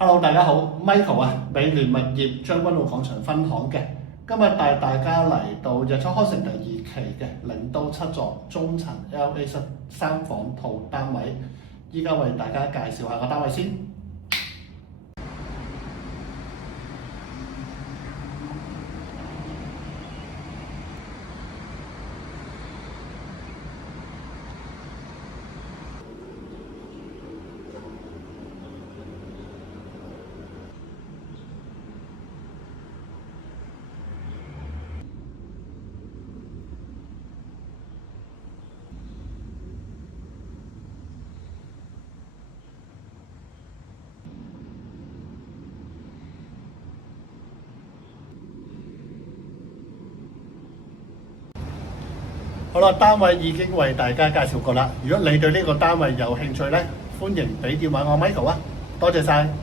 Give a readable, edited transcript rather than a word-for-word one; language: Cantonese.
Hello，大家好，Michael 啊，美聯物業將軍澳廣場分行嘅，今日帶大家嚟到日出康城第2期嘅領都7座中層 LA 室3房套單位，依家為大家介紹下個單位先。好啦，單位已經為大家介紹過啦。如果你對呢個單位有興趣呢，歡迎俾電話我 Michael 啊，多謝晒。